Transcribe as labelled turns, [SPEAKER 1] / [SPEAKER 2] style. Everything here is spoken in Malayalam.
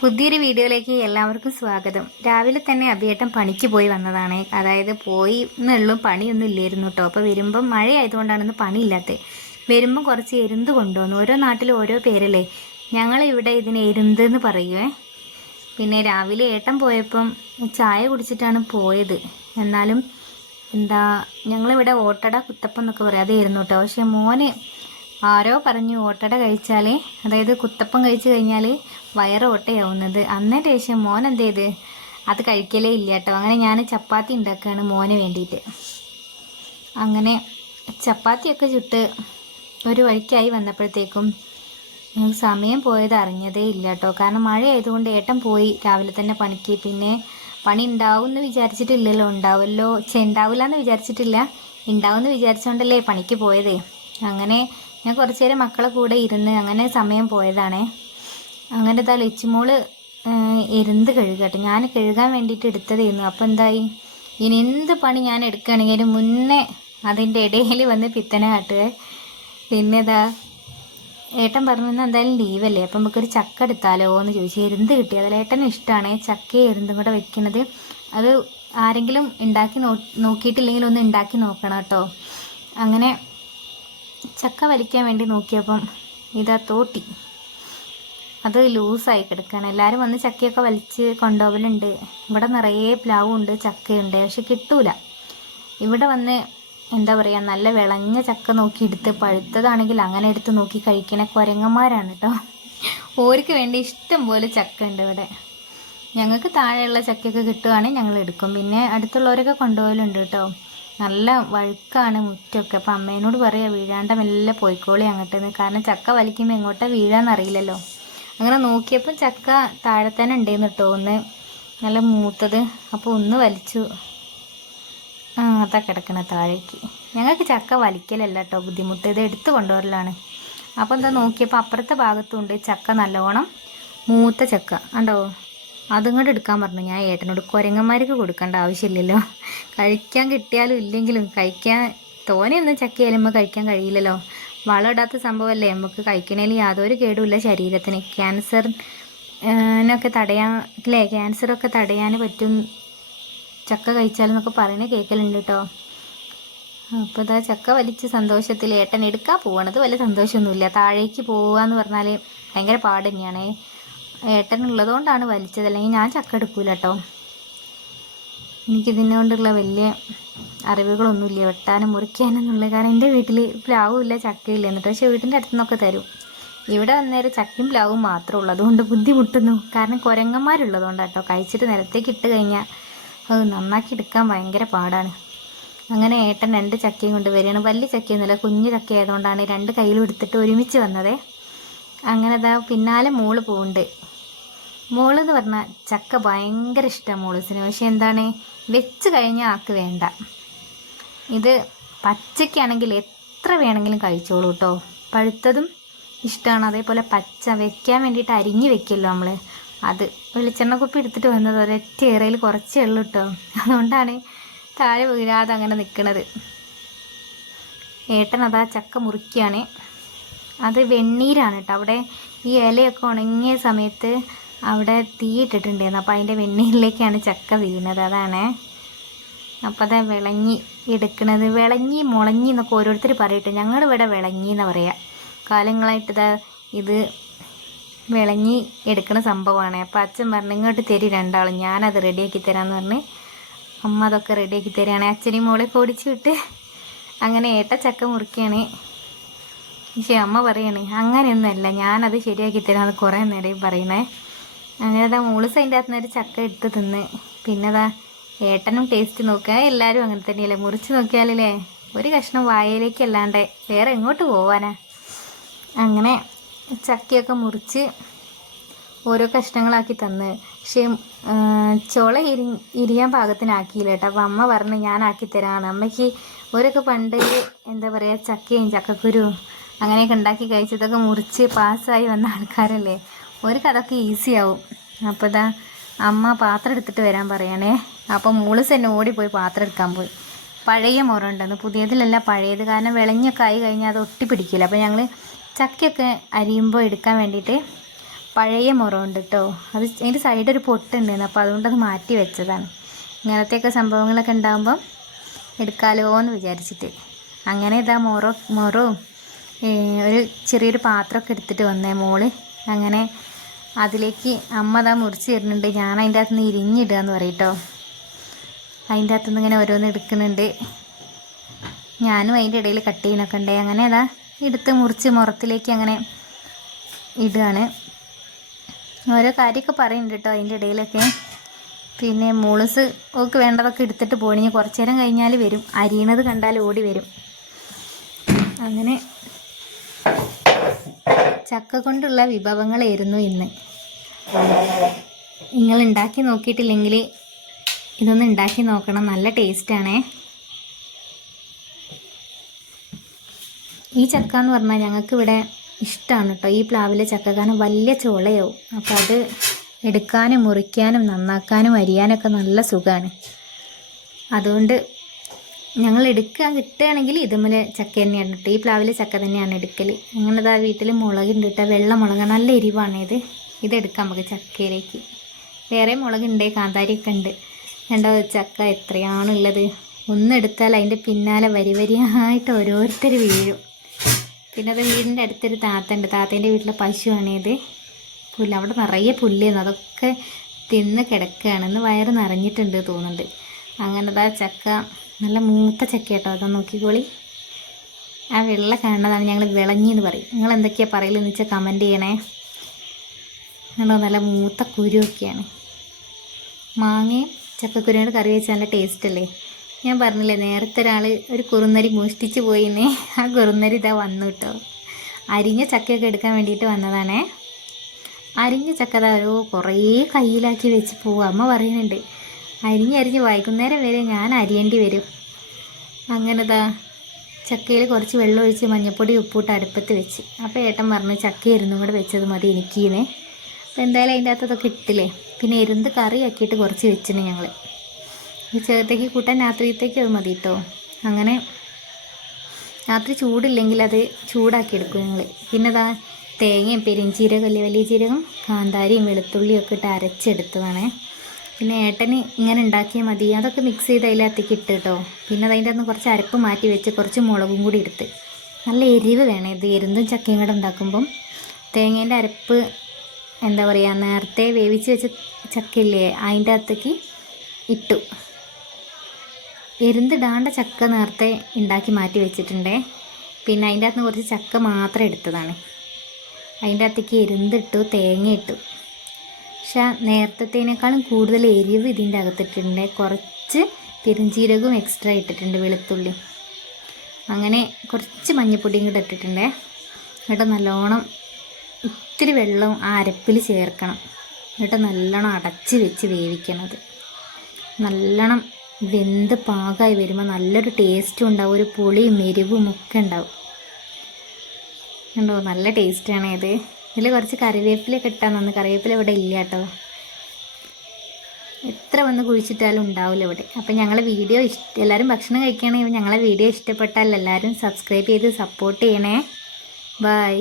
[SPEAKER 1] പുതിയൊരു വീഡിയോയിലേക്ക് എല്ലാവർക്കും സ്വാഗതം. രാവിലെ തന്നെ അഭിയേട്ടൻ പണിക്ക് പോയി വന്നതാണ്. അതായത് പോയി എന്നുള്ളൂ പണിയൊന്നും ഇല്ലായിരുന്നു കേട്ടോ അപ്പോൾ വരുമ്പം മഴ ആയതുകൊണ്ടാണ് ഇന്ന് പണിയില്ലാത്തത് വരുമ്പം കുറച്ച് എരുന്ത് കൊണ്ടുവന്നു. ഓരോ നാട്ടിലും ഓരോ പേരല്ലേ. ഞങ്ങളിവിടെ ഇതിന് എരുന്ത് എന്ന് പറയുവേ. പിന്നെ രാവിലെ ഏട്ടൻ പോയപ്പം ചായ കുടിച്ചിട്ടാണ് പോയത്. എന്നാലും എന്താ ഞങ്ങളിവിടെ ഓട്ടട കുത്തപ്പം എന്നൊക്കെ പറയാം. അതായിരുന്നു കേട്ടോ പക്ഷെ മോന് ആരോ പറഞ്ഞു ഓട്ടട കഴിച്ചാൽ അതായത് കുത്തപ്പം കഴിച്ചു കഴിഞ്ഞാൽ വയറ് ഓട്ടയാവുന്നത്. അന്നേരം ശേഷം മോൻ എന്ത് ചെയ്ത് അത് കഴിക്കലേ ഇല്ല കേട്ടോ. അങ്ങനെ ഞാൻ ചപ്പാത്തി ഉണ്ടാക്കുകയാണ് മോന് വേണ്ടിയിട്ട് അങ്ങനെ ചപ്പാത്തിയൊക്കെ ചുട്ട് ഒരു വഴിക്കായി വന്നപ്പോഴത്തേക്കും ഞങ്ങൾക്ക് സമയം പോയത് അറിഞ്ഞതേ ഇല്ല കേട്ടോ. കാരണം മഴ ആയതുകൊണ്ട് ഏട്ടൻ പോയി രാവിലെ തന്നെ പണിക്ക്. പിന്നെ പണി ഉണ്ടാവും എന്ന് വിചാരിച്ചിട്ടില്ലല്ലോ. ഉണ്ടാവുമല്ലോ ചെ ഉണ്ടാവില്ല എന്ന് വിചാരിച്ചിട്ടില്ല. ഉണ്ടാവും എന്ന് വിചാരിച്ചുകൊണ്ടല്ലേ പണിക്ക് പോയത്. അങ്ങനെ ഞാൻ കുറച്ച് നേരം മക്കളെ കൂടെ ഇരുന്ന് അങ്ങനെ സമയം പോയതാണേ. അങ്ങനെ ഇതാ ലച്ചുമോൾ എരുന്ത് കഴുകട്ടെ. ഞാൻ കഴുകാൻ വേണ്ടിയിട്ട് എടുത്തതായിരുന്നു അപ്പോൾ എന്തായി? ഇനി എന്ത് പണി ഞാൻ എടുക്കുകയാണെങ്കിലും മുന്നേ അതിന്റെ ഇടയിൽ വന്ന് പിത്തനെ കാട്ടുക. പിന്നെ ഇതാ ഏട്ടൻ പറഞ്ഞു തന്നെ എന്തായാലും ലീവല്ലേ അപ്പം നമുക്കൊരു ചക്ക എടുത്താലോ എന്ന് ചോദിച്ചു. എരുന്ത് കിട്ടി? അതിൽ ഏട്ടന് ഇഷ്ടമാണ് ചക്കയും എരുന്തും കൂടെ വെക്കുന്നത്. അത് ആരെങ്കിലും ഉണ്ടാക്കി നോ നോക്കിയിട്ടില്ലെങ്കിൽ ഒന്ന് ഉണ്ടാക്കി നോക്കണം കേട്ടോ. അങ്ങനെ ചക്ക വലിക്കാൻ വേണ്ടി നോക്കിയപ്പം ഇതാ തോട്ടി. അത് ലൂസായി കിടക്കുകയാണ് എല്ലാവരും വന്ന് ചക്കയൊക്കെ വലിച്ച് കൊണ്ടുപോകലുണ്ട്. ഇവിടെ നിറയെ പ്ലാവുണ്ട് ചക്കയുണ്ട്. പക്ഷെ കിട്ടൂല. ഇവിടെ വന്ന് എന്താ പറയുക നല്ല വിളഞ്ഞ ചക്ക നോക്കി എടുത്ത് പഴുത്തതാണെങ്കിൽ അങ്ങനെ എടുത്ത് നോക്കി കഴിക്കണ കുരങ്ങന്മാരാണ് കേട്ടോ ഓർക്ക് വേണ്ടി ഇഷ്ടം പോലെ ചക്ക ഉണ്ട് ഇവിടെ. ഞങ്ങൾക്ക് താഴെയുള്ള ചക്കയൊക്കെ കിട്ടുവാണെങ്കിൽ ഞങ്ങൾ എടുക്കും. പിന്നെ അടുത്തുള്ളവരൊക്കെ കൊണ്ടുപോകലുണ്ട് കേട്ടോ നല്ല വഴുക്കാണ് മുറ്റമൊക്കെ അപ്പം അമ്മേനോട് പറയാം വീഴാണ്ട മെല്ലെ പോയിക്കോളി അങ്ങോട്ട് കാരണം ചക്ക വലിക്കുമ്പോൾ എങ്ങോട്ടാ വീഴാന്ന് അറിയില്ലല്ലോ അങ്ങനെ നോക്കിയപ്പം ചക്ക താഴെ തന്നെ ഉണ്ടായിരുന്നു കേട്ടോ ഒന്ന് നല്ല മൂത്തത്. അപ്പോൾ ഒന്ന് വലിച്ചു. അതാ കിടക്കണ താഴേക്ക്. ഞങ്ങൾക്ക് ചക്ക വലിക്കലല്ല കേട്ടോ ബുദ്ധിമുട്ട്. ഇത് എടുത്തു കൊണ്ടുവരലാണ്. അപ്പോൾ എന്താ നോക്കിയപ്പോൾ അപ്പുറത്തെ ഭാഗത്തുണ്ട് ചക്ക നല്ലോണം. മൂത്ത ചക്ക. ഉണ്ടോ അതും കൂടെ എടുക്കാൻ പറഞ്ഞു. ഞാൻ ഏട്ടനോട് കുരങ്ങന്മാർക്ക് കൊടുക്കേണ്ട ആവശ്യമില്ലല്ലോ. കഴിക്കാൻ കിട്ടിയാലും ഇല്ലെങ്കിലും കഴിക്കാൻ തോനെയൊന്നും ചക്ക ചെല്ലുമ്പോൾ കഴിക്കാൻ കഴിയില്ലല്ലോ. വളം ഇടാത്ത സംഭവമല്ലേ? നമുക്ക് കഴിക്കണേൽ യാതൊരു കേടുമില്ല ശരീരത്തിന്. ക്യാൻസർ ഒക്കെ തടയാൻ അല്ലേ? ക്യാൻസറൊക്കെ തടയാൻ പറ്റും. ചക്ക കഴിച്ചാലെന്നൊക്കെ പറയുന്ന കേൾക്കലുണ്ട് കേട്ടോ. അപ്പോൾ ഇതാ ചക്ക വലിച്ച് സന്തോഷത്തിൽ ഏട്ടൻ എടുക്കാൻ പോവാണത് വലിയ സന്തോഷമൊന്നുമില്ല. താഴേക്ക് പോവുക എന്ന് പറഞ്ഞാൽ ഭയങ്കര പാട് തന്നെയാണ്. ഏട്ടൻ ഉള്ളതുകൊണ്ടാണ് വലിച്ചത്. അല്ലെങ്കിൽ ഞാൻ ചക്ക എടുക്കൂല കേട്ടോ എനിക്കിതിനെ കൊണ്ടുള്ള വലിയ അറിവുകളൊന്നുമില്ല. വെട്ടാനും മുറിക്കാനും എന്നുള്ള കാരണം എന്റെ വീട്ടിൽ പ്ലാവും ഇല്ല ചക്കയില്ല. എന്നിട്ട് പക്ഷേ വീട്ടിന്റെ അടുത്തു നിന്നൊക്കെ തരും. ഇവിടെ അന്നേരം ചക്കയും പ്ലാവും മാത്രമേ ഉള്ളൂ. അതുകൊണ്ട് ബുദ്ധിമുട്ടുന്നു. കാരണം കുരങ്ങന്മാരുള്ളതുകൊണ്ട് കേട്ടോ കഴിച്ചിട്ട് നിലത്തേക്ക് ഇട്ട് കഴിഞ്ഞാൽ അത് നന്നാക്കി എടുക്കാൻ ഭയങ്കര പാടാണ്. അങ്ങനെ ഏട്ടൻ രണ്ട് ചക്കയും കൊണ്ട് വരികയാണ്. വലിയ ചക്കയൊന്നുമില്ല. കുഞ്ഞു ചക്ക ആയതുകൊണ്ടാണ് രണ്ട് കയ്യിലും എടുത്തിട്ട് ഒരുമിച്ച് വന്നതേ. അങ്ങനെ അതാ പിന്നാലെ മോൾ പോകുന്നുണ്ട് മോൾ എന്ന് പറഞ്ഞാൽ ചക്ക ഭയങ്കര ഇഷ്ടമാണ് മോളിസിന് പക്ഷെ എന്താണ്? വെച്ച് കഴിഞ്ഞാൽ ആൾക്ക് വേണ്ട. ഇത് പച്ചയ്ക്കാണെങ്കിൽ എത്ര വേണമെങ്കിലും കഴിച്ചോളൂ കേട്ടോ പഴുത്തതും ഇഷ്ടമാണ് അതേപോലെ പച്ച വെക്കാൻ വേണ്ടിയിട്ട് അരിഞ്ഞ് വെക്കുമല്ലോ നമ്മൾ അത് വെളിച്ചെണ്ണ കുപ്പി എടുത്തിട്ട് വന്നത് ഒരൊറ്റ ഏറയിൽ കുറച്ചേ ഉള്ളൂ കേട്ടോ അതുകൊണ്ടാണ് താഴെ വീഴാതെ അങ്ങനെ നിൽക്കുന്നത് ഏട്ടൻ അതാ ചക്ക മുറിക്കുകയാണ് അത് വെണ്ണീരാണ് കേട്ടോ അവിടെ ഈ ഇലയൊക്കെ ഉണങ്ങിയ സമയത്ത് അവിടെ തീ ഇട്ടിട്ടുണ്ടായിരുന്നു. അപ്പോൾ അതിന്റെ വെണ്ണീരിലേക്കാണ് ചക്ക വീണത് അതാണ്. അപ്പോൾ അത് വിളങ്ങി എടുക്കണത് വിളഞ്ഞി മുളഞ്ഞി എന്നൊക്കെ ഓരോരുത്തർ പറയട്ടെ. ഞങ്ങളുടെ ഇവിടെ വിളഞ്ഞി എന്ന് പറയാം. കാലങ്ങളായിട്ട് ഇതാ ഇത് വിളങ്ങി എടുക്കുന്ന സംഭവമാണ്. അപ്പോൾ അച്ഛൻ പറഞ്ഞു ഇങ്ങോട്ട് തരി രണ്ടാളും. ഞാനത് റെഡിയാക്കി തരാമെന്ന് പറഞ്ഞ് അമ്മ അതൊക്കെ റെഡിയാക്കി തരികയാണ്. അച്ഛനെയും മോളെ പൊടിച്ചു വിട്ട് അങ്ങനെ ഏട്ട ചക്ക മുറിക്കുകയാണ്. പക്ഷേ അമ്മ പറയണേ അങ്ങനെയൊന്നുമല്ല. ഞാനത് ശരിയാക്കി തരാമെന്ന് കുറേ നേരം പറയണേ. അങ്ങനെ അതാ മൂളിസ് അതിന്റെ അകത്ത് നിന്ന് ഒരു ചക്ക എടുത്ത് തിന്ന്. പിന്നെ അതാ ഏട്ടനും ടേസ്റ്റ് നോക്കുക എല്ലാവരും അങ്ങനെ തന്നെയല്ലേ? മുറിച്ച് നോക്കിയാലല്ലേ? ഒരു കഷ്ണം വായയിലേക്ക് അല്ലാണ്ട് വേറെ എങ്ങോട്ട് പോവാനാ? അങ്ങനെ ചക്കയൊക്കെ മുറിച്ച് ഓരോ കഷ്ണങ്ങളാക്കി തന്ന്. പക്ഷേ ചോള ഇരി ഇരിയാൻ പാകത്തിനാക്കിയില്ല കേട്ടോ. അപ്പോൾ അമ്മ പറഞ്ഞു ഞാൻ ആക്കി തരാമെന്ന് അമ്മയ്ക്ക് ഓരൊക്കെ പണ്ട് എന്താ പറയുക ചക്കയും ചക്കക്കുരുവും അങ്ങനെയൊക്കെ ഉണ്ടാക്കി കഴിച്ചതൊക്കെ മുറിച്ച് പാസ്സായി വന്ന ആൾക്കാരല്ലേ? ഓർക്ക് അതൊക്കെ ഈസി ആവും. അപ്പോൾ ഇതാ അമ്മ പാത്രം എടുത്തിട്ട് വരാൻ പറയണേ. അപ്പോൾ മൂളിസ് തന്നെ ഓടിപ്പോയി പാത്രം എടുക്കാൻ പോയി. പഴയ മുറ ഉണ്ടെന്ന് പുതിയതിലല്ല പഴയത്. കാരണം വിളഞ്ഞൊക്കെ ആയി കഴിഞ്ഞാൽ അത് ഒട്ടി പിടിക്കില്ല. അപ്പോൾ ഞങ്ങൾ ചക്കയൊക്കെ അരിയുമ്പോൾ എടുക്കാൻ വേണ്ടിയിട്ട് പഴയ മുറ ഉണ്ട് കേട്ടോ അത് അതിന്റെ സൈഡൊരു ഒരു പൊട്ടുണ്ടായിരുന്നു അപ്പോൾ അതുകൊണ്ട് അത് മാറ്റി വെച്ചതാണ്. ഇങ്ങനത്തെയൊക്കെ സംഭവങ്ങളൊക്കെ ഉണ്ടാകുമ്പം എടുക്കാലോ എന്ന് വിചാരിച്ചിട്ട്. അങ്ങനെ ഇതാ മുറ മൊറവും ഒരു ചെറിയൊരു പാത്രമൊക്കെ എടുത്തിട്ട് വന്നേ മോൾ. അങ്ങനെ അതിലേക്ക് അമ്മ അതാ മുറിച്ച് തരുന്നുണ്ട്. ഞാൻ അതിന്റെ അകത്തുനിന്ന് ഇരിഞ്ഞിടുക എന്ന് അതിന്റെ അകത്തുനിന്ന് ഇങ്ങനെ ഓരോന്ന് എടുക്കുന്നുണ്ട്. ഞാനും അതിന്റെ ഇടയിൽ കട്ട് ചെയ്യുന്നൊക്കെ ഉണ്ട്. അങ്ങനെ അതാ എടുത്ത് മുറിച്ച് മുറത്തിലേക്ക് അങ്ങനെ ഇടുകയാണ്. ഓരോ കാര്യമൊക്കെ പറയുന്നുണ്ട് കേട്ടോ അതിന്റെ ഇടയിലൊക്കെ. പിന്നെ മോളസ് ഓക്ക് വേണ്ടതൊക്കെ എടുത്തിട്ട് പോണി കുറച്ച് നേരം കഴിഞ്ഞാൽ വരും. അരിയണത് കണ്ടാൽ ഓടി വരും. അങ്ങനെ ചക്ക കൊണ്ടുള്ള വിഭവങ്ങളായിരുന്നു ഇന്ന്. നിങ്ങൾ ഉണ്ടാക്കി നോക്കിയിട്ടില്ലെങ്കിൽ ഇതൊന്ന് ഉണ്ടാക്കി നോക്കണം. നല്ല ടേസ്റ്റാണേ ഈ ചക്ക എന്ന് പറഞ്ഞാൽ ഞങ്ങൾക്ക് ഇവിടെ ഇഷ്ടമാണ് കേട്ടോ. ഈ പ്ലാവിലെ ചക്ക കാരണം വലിയ ചോളയാവും. അപ്പം അത് എടുക്കാനും മുറിക്കാനും നന്നാക്കാനും അരിയാനൊക്കെ നല്ല സുഖമാണ്. അതുകൊണ്ട് ഞങ്ങൾ എടുക്കുക കിട്ടുകയാണെങ്കിൽ ഇതുപോലെ ചക്ക തന്നെയാണ് കേട്ടോ ഈ പ്ലാവിലെ ചക്ക തന്നെയാണ് എടുക്കൽ ആ വീട്ടിൽ മുളകുണ്ട് കേട്ടോ. വെള്ള മുളക്. നല്ല ഇത്. ഇതെടുക്കാം നമുക്ക് ചക്കയിലേക്ക്. വേറെ മുളകുണ്ട്. കാന്താരിയൊക്കെ ഉണ്ട്. രണ്ടോ ചക്ക എത്രയാണുള്ളത് ഒന്നെടുത്താൽ അതിന്റെ പിന്നാലെ വരി വരിയായിട്ട് ഓരോരുത്തർ വീഴും. പിന്നെ അത് വീടിന്റെ അടുത്തൊരു താത്തയുണ്ട് താത്തേന്റെ വീട്ടിലെ പശുവാണേത് പുല്ല്. അവിടെ നിറയെ പുല്ലേന്ന് അതൊക്കെ തിന്ന് കിടക്കുകയാണെന്ന് വയറ് നിറഞ്ഞിട്ടുണ്ട് തോന്നുന്നുണ്ട്. അങ്ങനെ ദാ ചക്ക നല്ല മൂത്ത ചക്ക കേട്ടോ അതാ നോക്കിക്കോളി. ആ വെള്ള കാണുന്നതാണ് ഞങ്ങൾ വിളഞ്ഞെന്ന് പറയും. നിങ്ങൾ എന്തൊക്കെയാണ് പറയലെന്ന് വെച്ചാൽ കമന്റ് ചെയ്യണേ. കണ്ടോ നല്ല മൂത്ത കുരുവൊക്കെയാണ്. മാങ്ങയും ചക്കക്കുരുവിനോട് കറി വെച്ചാൽ നല്ല ടേസ്റ്റ് അല്ലേ? ഞാൻ പറഞ്ഞില്ലേ നേരത്തെ ഒരാൾ ഒരു കുറുന്നരി മോഷ്ടിച്ച് പോയിന്നേ ആ കുറുന്നരി ഇതാ വന്നു കേട്ടോ. അരിഞ്ഞ ചക്കയൊക്കെ എടുക്കാൻ വേണ്ടിയിട്ട് വന്നതാണേ. അരിഞ്ഞ ചക്ക ഓരോ കുറേ കയ്യിലാക്കി വെച്ച് പോവുക അമ്മ പറയുന്നുണ്ട് അരിഞ്ഞരിഞ്ഞ് വൈകുന്നേരം വരെ ഞാൻ അരിയേണ്ടി വരും. അങ്ങനെതാ ചക്കയിൽ കുറച്ച് വെള്ളം ഒഴിച്ച് മഞ്ഞപ്പൊടി ഉപ്പിട്ട് അടുപ്പത്ത് വെച്ച്. അപ്പോൾ ഏട്ടൻ പറഞ്ഞു ചക്ക ഇരുന്നും കൂടെ വെച്ചത് മതി എനിക്കീനെ അപ്പോൾ എന്തായാലും അതിന്റെ അകത്തതൊക്കെ ഇട്ടില്ലേ? പിന്നെ ഇരുന്ന് കറി ആക്കിയിട്ട് കുറച്ച് വെച്ചിന് ഞങ്ങൾ ഉച്ചകത്തേക്ക് കൂട്ടാൻ രാത്രിയത്തേക്ക് അത് മതി കേട്ടോ അങ്ങനെ രാത്രി ചൂടില്ലെങ്കിൽ അത് ചൂടാക്കി എടുക്കും ഞങ്ങൾ പിന്നെ ഇതാ തേങ്ങയും പെരിഞ്ചീരകം വലിയ വലിയ ജീരകം കാന്താരിയും വെളുത്തുള്ളിയും ഒക്കെ ഇട്ട് അരച്ചെടുത്തതാണേ. പിന്നെ ഏട്ടന് ഇങ്ങനെ ഉണ്ടാക്കിയാൽ മതി. അതൊക്കെ മിക്സ് ചെയ്ത് അതിലകത്തേക്ക് ഇട്ട് കേട്ടോ പിന്നെ അതിന്റെ അന്ന് കുറച്ച് അരപ്പ് മാറ്റി വെച്ച് കുറച്ച് മുളകും കൂടി എടുത്ത്. നല്ല എരിവ് വേണം ഇത്. എരുന്തും ചക്കയും കൂടെ ഉണ്ടാക്കുമ്പം തേങ്ങേന്റെ അരപ്പ് എന്താ പറയുക നേരത്തെ വേവിച്ച് വെച്ച ചക്കയില്ലേ അതിന്റെ അകത്തേക്ക് ഇട്ടു. എരുന്തിടാണ്ട ചക്ക നേരത്തെ ഉണ്ടാക്കി മാറ്റി വെച്ചിട്ടുണ്ടേ. പിന്നെ അതിന്റെ അകത്ത് കുറച്ച് ചക്ക മാത്രം എടുത്തതാണ്. അതിന്റെ അകത്തേക്ക് എരുന്തിട്ടു തേങ്ങ ഇട്ടു. പക്ഷെ നേരത്തേനേക്കാളും കൂടുതൽ എരിവ് ഇതിന്റെ അകത്തിട്ടുണ്ട്. കുറച്ച് പെരുംജീരകവും എക്സ്ട്രാ ഇട്ടിട്ടുണ്ട് വെളുത്തുള്ളി അങ്ങനെ കുറച്ച് മഞ്ഞപ്പൊടിയും കൂടെ ഇട്ടിട്ടുണ്ട്. എന്നിട്ട് നല്ലോണം ഇത്തിരി വെള്ളം ആ അരപ്പിൽ ചേർക്കണം. എന്നിട്ട് നല്ലോണം അടച്ച് വെച്ച് വേവിക്കണത്. നല്ലോണം വെന്ത് പാകമായി വരുമ്പോൾ നല്ലൊരു ടേസ്റ്റും ഉണ്ടാവും. ഒരു പുളിയും എരിവും ഒക്കെ ഉണ്ടാവും. ഉണ്ടോ നല്ല ടേസ്റ്റാണ് ഇത് ഇതിൽ കുറച്ച് കറിവേപ്പിലൊക്കെ ഇട്ടാൽ നന്ന്. കറിവേപ്പില ഇവിടെ ഇല്ല കേട്ടോ. എത്ര വന്ന് കുഴിച്ചിട്ടാലും ഉണ്ടാവില്ല ഇവിടെ. അപ്പം ഞങ്ങളെ വീഡിയോ ഇഷ്ടം എല്ലാവരും ഭക്ഷണം കഴിക്കുകയാണെങ്കിൽ ഞങ്ങളെ വീഡിയോ ഇഷ്ടപ്പെട്ടാൽ എല്ലാവരും സബ്സ്ക്രൈബ് ചെയ്ത് സപ്പോർട്ട് ചെയ്യണേ. ബായ്